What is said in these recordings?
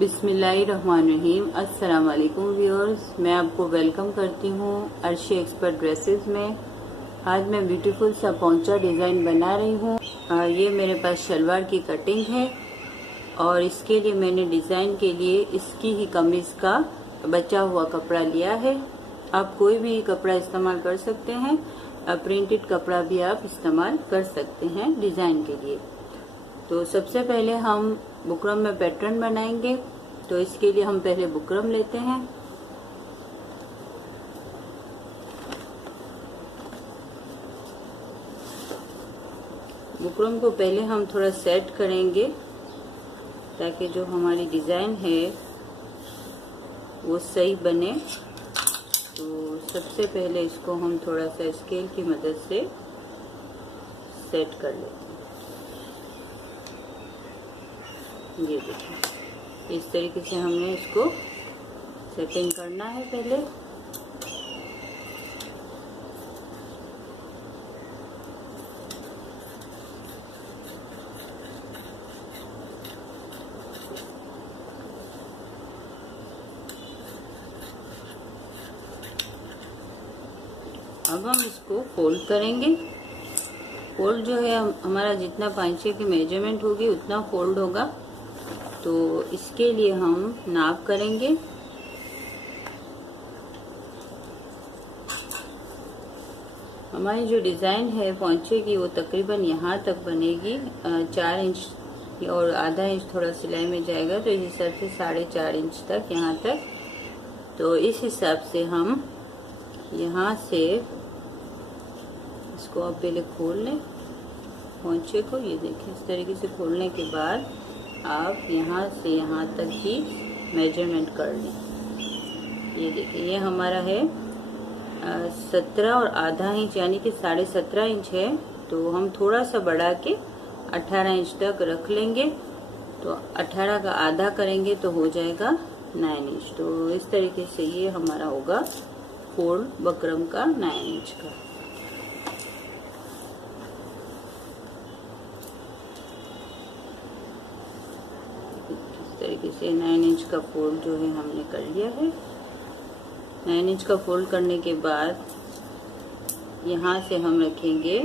बिस्मिल्लाहिर्रहमानिर्रहीम। अस्सलाम वालेकुम व्यूअर्स, मैं आपको वेलकम करती हूँ अर्शी एक्सपर्ट ड्रेसेस में। आज मैं ब्यूटीफुल सा पोंचा डिज़ाइन बना रही हूँ। ये मेरे पास शलवार की कटिंग है और इसके लिए मैंने डिज़ाइन के लिए इसकी ही कमीज़ का बचा हुआ कपड़ा लिया है। आप कोई भी कपड़ा इस्तेमाल कर सकते हैं, प्रिंटेड कपड़ा भी आप इस्तेमाल कर सकते हैं डिज़ाइन के लिए। तो सबसे पहले हम बुकरम में पैटर्न बनाएंगे। तो इसके लिए हम पहले बुकरम लेते हैं। बुकरम को पहले हम थोड़ा सेट करेंगे ताकि जो हमारी डिज़ाइन है वो सही बने। तो सबसे पहले इसको हम थोड़ा सा स्केल की मदद से सेट कर लेते हैं। ये देखिए, इस तरीके से हमने इसको सेटिंग करना है पहले। अब हम इसको फोल्ड करेंगे। फोल्ड जो है हमारा जितना पांचे की मेजरमेंट होगी उतना फोल्ड होगा। तो इसके लिए हम नाप करेंगे। हमारी जो डिज़ाइन है पोंचे की वो तकरीबन यहाँ तक बनेगी, 4 इंच और आधा इंच थोड़ा सिलाई में जाएगा, तो इस हिसाब से 4.5 इंच तक यहाँ तक। तो इस हिसाब से हम यहाँ से इसको आप पहले खोल लें पोंचे को। ये देखिए, इस तरीके से खोलने के बाद आप यहाँ से यहाँ तक की मेजरमेंट कर लें। ये देखिए, ये हमारा है 17 और आधा इंच, यानी कि 17.5 इंच है। तो हम थोड़ा सा बढ़ा के 18 इंच तक रख लेंगे। तो 18 का आधा करेंगे तो हो जाएगा 9 इंच। तो इस तरीके से ये हमारा होगा फोल्ड बकरम का 9 इंच का। तरीके से 9 इंच का फोल्ड जो है हमने कर लिया है। 9 इंच का फोल्ड करने के बाद यहाँ से हम रखेंगे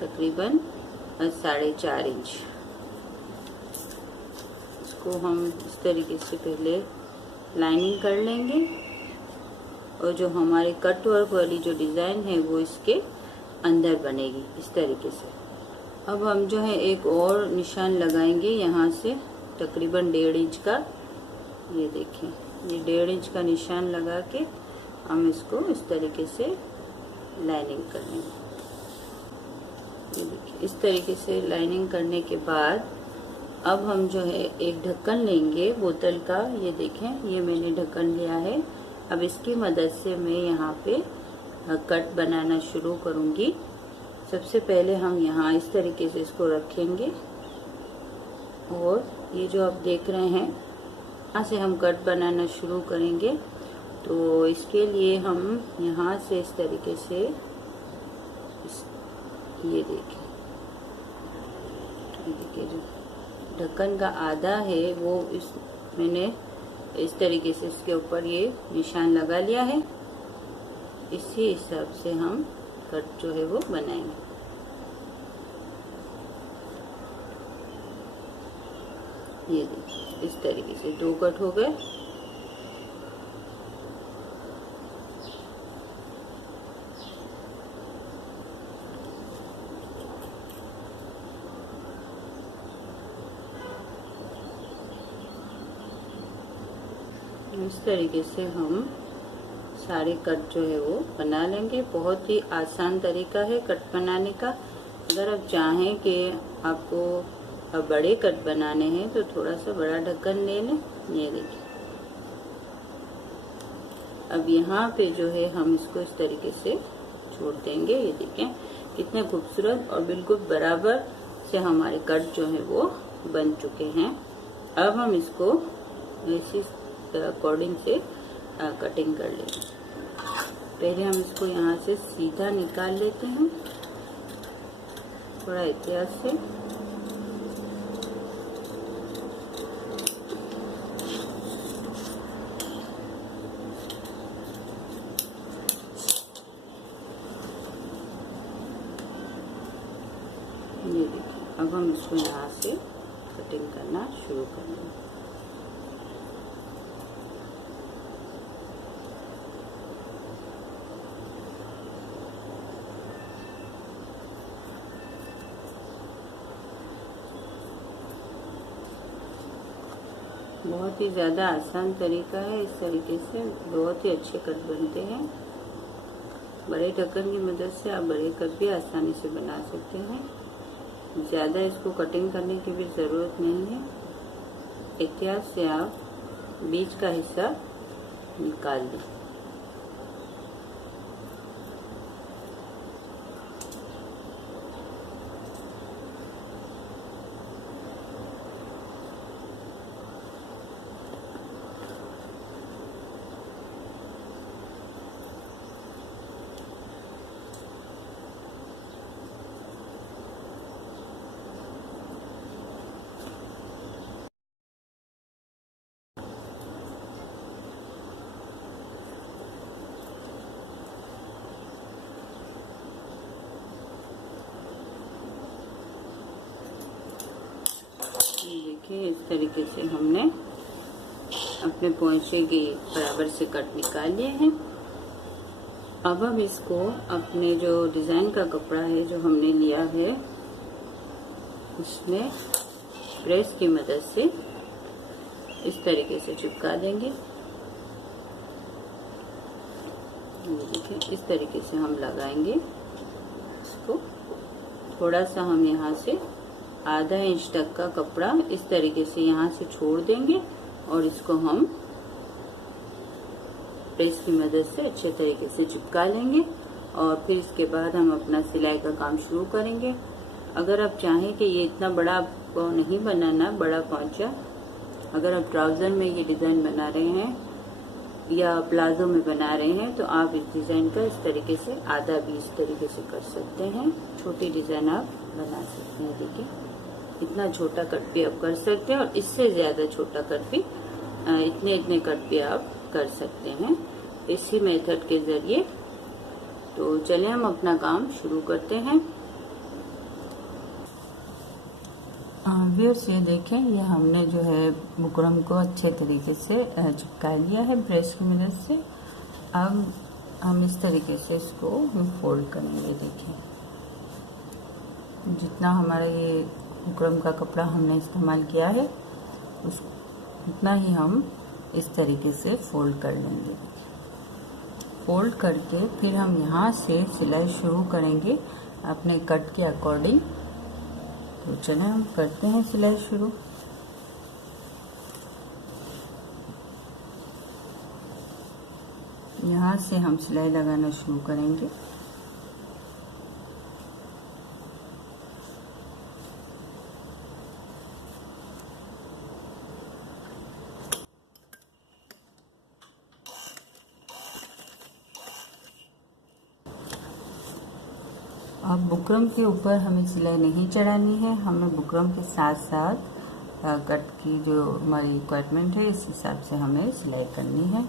तकरीबन 4.5 इंच। इसको हम इस तरीके से पहले लाइनिंग कर लेंगे और जो हमारे कट वर्क वाली जो डिज़ाइन है वो इसके अंदर बनेगी इस तरीके से। अब हम जो है एक और निशान लगाएंगे यहाँ से तकरीबन 1.5 इंच का। ये देखें, ये 1.5 इंच का निशान लगा के हम इसको इस तरीके से लाइनिंग कर लेंगे। ये देखिए, इस तरीके से लाइनिंग करने के बाद अब हम जो है एक ढक्कन लेंगे बोतल का। ये देखें, ये मैंने ढक्कन लिया है। अब इसकी मदद से मैं यहाँ पे कट बनाना शुरू करूँगी। सबसे पहले हम यहाँ इस तरीके से इसको रखेंगे और ये जो आप देख रहे हैं यहाँ से हम कट बनाना शुरू करेंगे। तो इसके लिए हम यहाँ से इस तरीके से ये देखिए जो ढक्कन का आधा है वो मैंने इस तरीके से इसके ऊपर ये निशान लगा लिया है। इसी हिसाब से हम कट जो है वो बनाएंगे। ये देखिए, इस तरीके से 2 कट हो गए। इस तरीके से हम सारे कट जो है वो बना लेंगे। बहुत ही आसान तरीका है कट बनाने का। अगर आप चाहें कि आपको बड़े कट बनाने हैं तो थोड़ा सा बड़ा ढक्कन ले लें। ये देखिए, अब यहाँ पे जो है हम इसको इस तरीके से छोड़ देंगे। ये देखें कितने खूबसूरत और बिल्कुल बराबर से हमारे कट जो है वो बन चुके हैं। अब हम इसको इसी अकॉर्डिंग से कटिंग कर लेंगे। पहले हम इसको यहाँ से सीधा निकाल लेते हैं। थोड़ा एहतियात से। ये देखिए, अब हम इसको यहाँ से कटिंग करना शुरू करेंगे। बहुत ही ज़्यादा आसान तरीका है, इस तरीके से बहुत ही अच्छे कट बनते हैं। बड़े ढक्कन की मदद से आप बड़े कट भी आसानी से बना सकते हैं। ज़्यादा इसको कटिंग करने की भी ज़रूरत नहीं है। एहतियात से आप बीच का हिस्सा निकाल दें। देखिए, इस तरीके से हमने अपने पोंचे के बराबर से कट निकाल लिए हैं। अब हम इसको अपने जो डिज़ाइन का कपड़ा है जो हमने लिया है उसमें प्रेस की मदद से इस तरीके से चिपका देंगे। देखिए, इस तरीके से हम लगाएंगे इसको। थोड़ा सा हम यहाँ से आधा इंच तक का कपड़ा इस तरीके से यहाँ से छोड़ देंगे और इसको हम प्रेस की मदद से अच्छे तरीके से चिपका लेंगे। और फिर इसके बाद हम अपना सिलाई का काम शुरू करेंगे। अगर आप चाहें कि ये इतना बड़ा आपको नहीं बनाना, बड़ा पोंचा, अगर आप ट्राउज़र में ये डिज़ाइन बना रहे हैं या प्लाजो में बना रहे हैं तो आप इस डिज़ाइन का इस तरीके से आधा भी इस तरीके से कर सकते हैं। छोटी डिज़ाइन आप बना सकते हैं। देखिए, इतना छोटा कट भी आप कर सकते हैं और इससे ज़्यादा छोटा कट भी इतने कट भी आप कर सकते हैं इसी मेथड के ज़रिए। तो चलिए हम अपना काम शुरू करते हैं। व्यूअर्स, ये देखें, ये हमने जो है बुकरम को अच्छे तरीके से चिपका लिया है प्रेस की मदद से। अब हम इस तरीके से इसको फोल्ड करेंगे। देखिए, जितना हमारा ये बुकरम का कपड़ा हमने इस्तेमाल किया है उतना ही हम इस तरीके से फोल्ड कर लेंगे। फोल्ड करके फिर हम यहाँ से सिलाई शुरू करेंगे अपने कट के अकॉर्डिंग। तो चलें हम करते हैं सिलाई शुरू। यहाँ से हम सिलाई लगाना शुरू करेंगे। अब बुकरम के ऊपर हमें सिलाई नहीं चढ़ानी है, हमें बुकरम के साथ साथ कट की जो हमारी रिक्वायरमेंट है इस हिसाब से हमें सिलाई करनी है।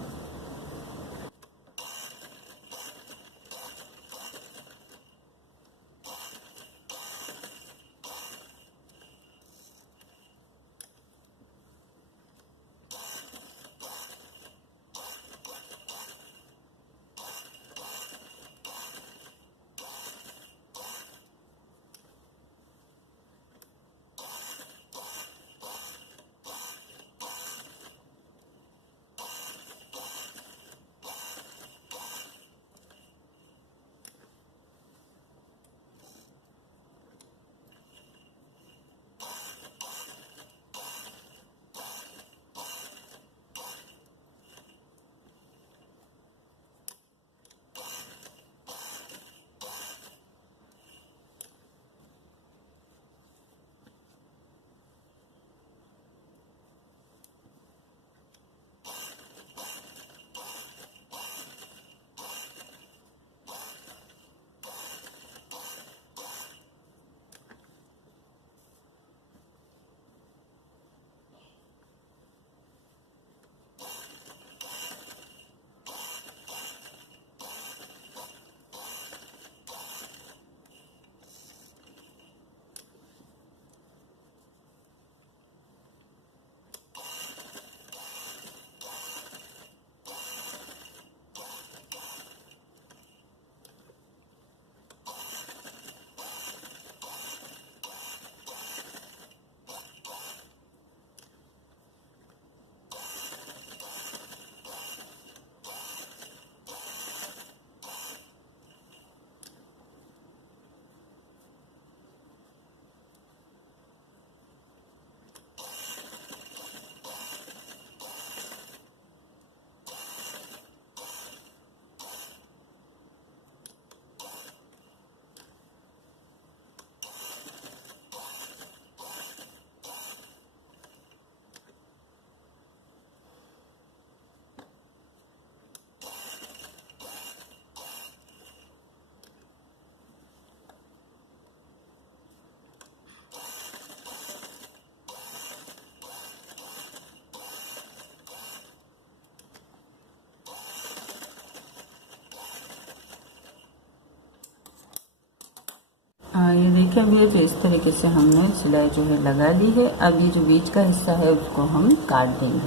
ये देखिए अभी तो इस तरीके से हमने सिलाई जो है लगा ली है। अब ये जो बीच का हिस्सा है उसको हम काट देंगे।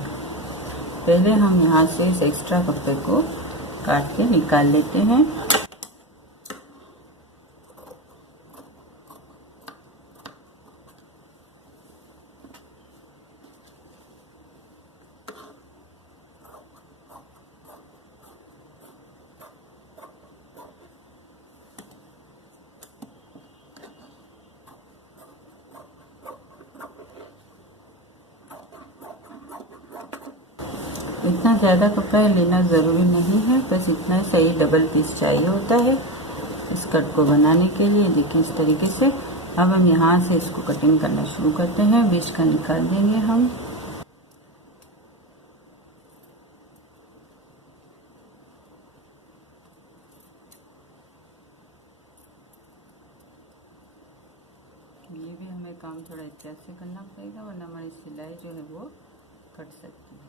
पहले हम यहाँ से इस एक्स्ट्रा कपड़े को काट के निकाल लेते हैं। इतना ज़्यादा कपड़ा लेना ज़रूरी नहीं है, बस इतना सही डबल पीस चाहिए होता है इस कट को बनाने के लिए। देखिए इस तरीके से। अब हम यहाँ से इसको कटिंग करना शुरू करते हैं। बीच का निकाल देंगे हम। ये भी हमें काम थोड़ा एहतियात से करना पड़ेगा, वरना हमारी सिलाई जो है वो कट सकती है।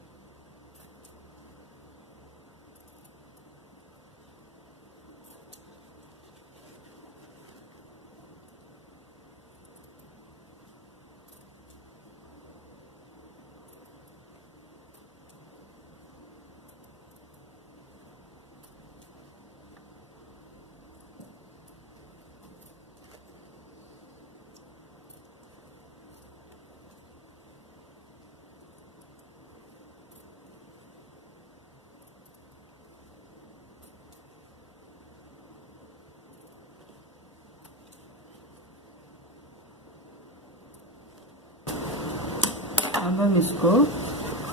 अब हम इसको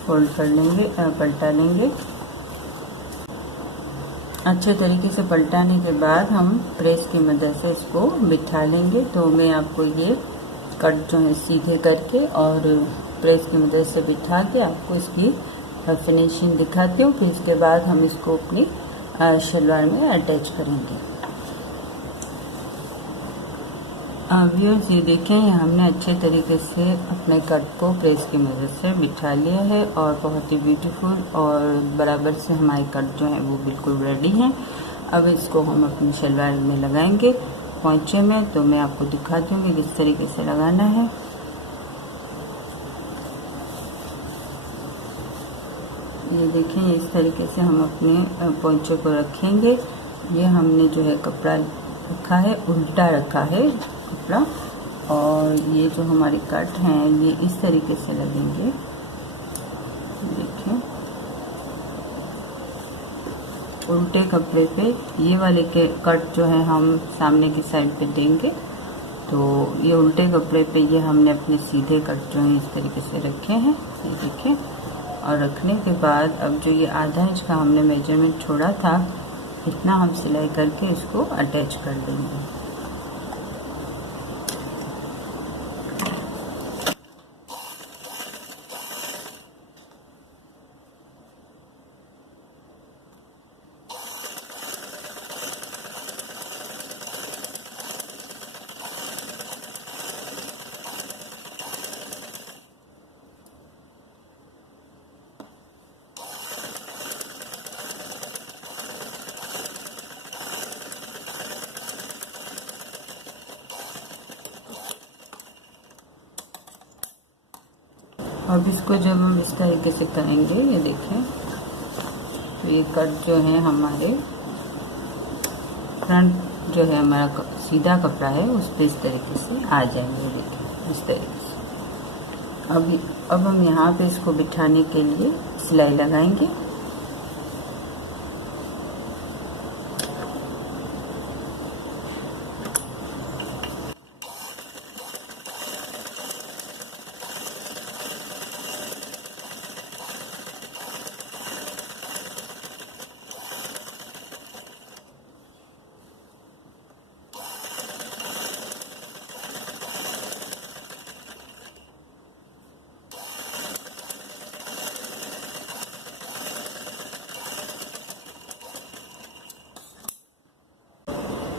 फोल्ड कर लेंगे, पलटा लेंगे। अच्छे तरीके से पलटाने के बाद हम प्रेस की मदद से इसको बिठा लेंगे। तो मैं आपको ये कट जो है सीधे करके और प्रेस की मदद से बिठा के आपको इसकी फिनिशिंग दिखाती हूँ। फिर इसके बाद हम इसको अपनी शलवार में अटैच करेंगे। व्यूअर्स ये देखें, हमने अच्छे तरीके से अपने कट को प्रेस की मदद से बिठा लिया है और बहुत ही ब्यूटीफुल और बराबर से हमारे कट जो है वो बिल्कुल रेडी हैं। अब इसको हम अपनी शलवार में लगाएंगे पोंचे में। तो मैं आपको दिखाती हूँ कि किस तरीके से लगाना है। ये देखें, इस तरीके से हम अपने पोंचे को रखेंगे। ये हमने जो है कपड़ा रखा है, उल्टा रखा है कपड़ा, और ये जो हमारे कट हैं ये इस तरीके से लगेंगे। देखिए उल्टे कपड़े पे ये वाले के कट जो है हम सामने की साइड पे देंगे। तो ये उल्टे कपड़े पे ये हमने अपने सीधे कट जो है इस तरीके से रखे हैं। ये देखिए, और रखने के बाद अब जो ये आधा इंच का हमने मेजरमेंट छोड़ा था, इतना हम सिलाई करके इसको अटैच कर देंगे। अब इसको जब हम इस तरीके से करेंगे, ये देखें, तो ये कट जो है हमारे फ्रंट जो है हमारा सीधा कपड़ा है उस पर इस तरीके से आ जाएंगे। देखिए इस तरीके से। अब हम यहाँ पे इसको बिठाने के लिए सिलाई लगाएंगे।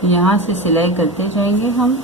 यहाँ से सिलाई करते जाएंगे हम।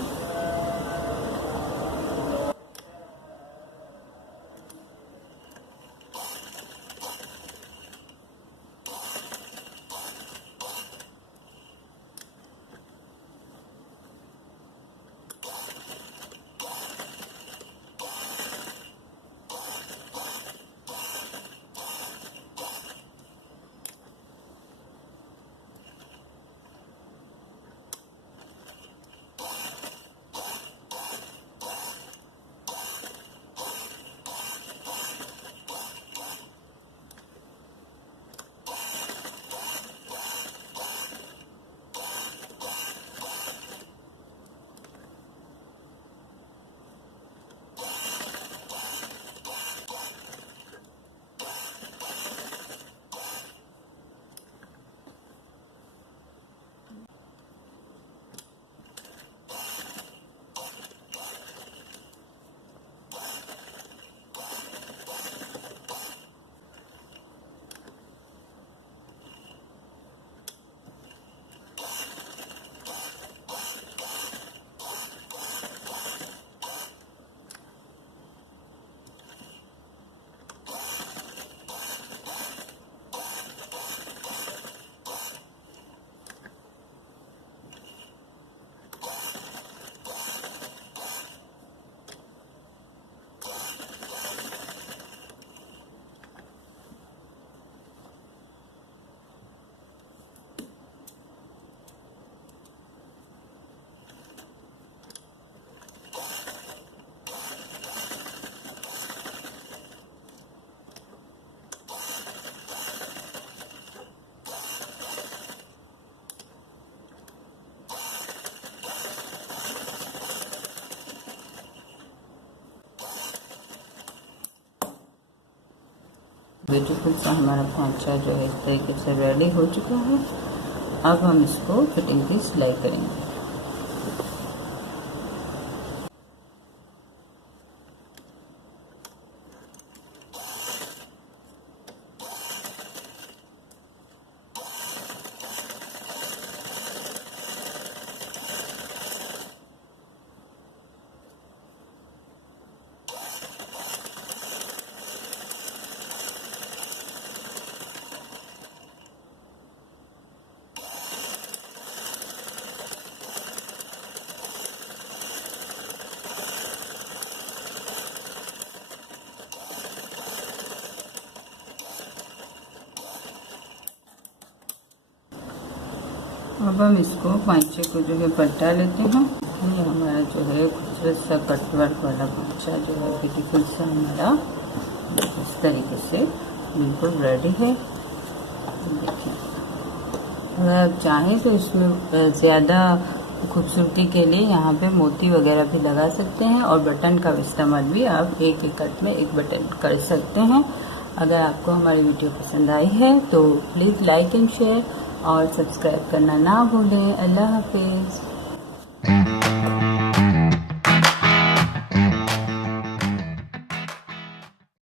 ब्यूटीफुल सा हमारा पोंचा जो है इस तरीके से रेडी हो चुका है। अब हम इसको फिटिंग की सिलाई करेंगे। अब हम इसको पोंचे को जो है पलटा लेते हैं। ये हमारा जो है खूबसूरत सा कटवर्क वाला पोंचा जो है ब्यूटीफुल सा हमारा इस तरीके से बिल्कुल रेडी है। देखिए, अगर आप चाहें तो इसमें ज़्यादा खूबसूरती के लिए यहाँ पे मोती वगैरह भी लगा सकते हैं और बटन का इस्तेमाल भी आप एक एक कट में एक बटन कर सकते हैं। अगर आपको हमारी वीडियो पसंद आई है तो प्लीज़ लाइक एंड शेयर और सब्सक्राइब करना ना भूलें। अल्लाह हाफिज़।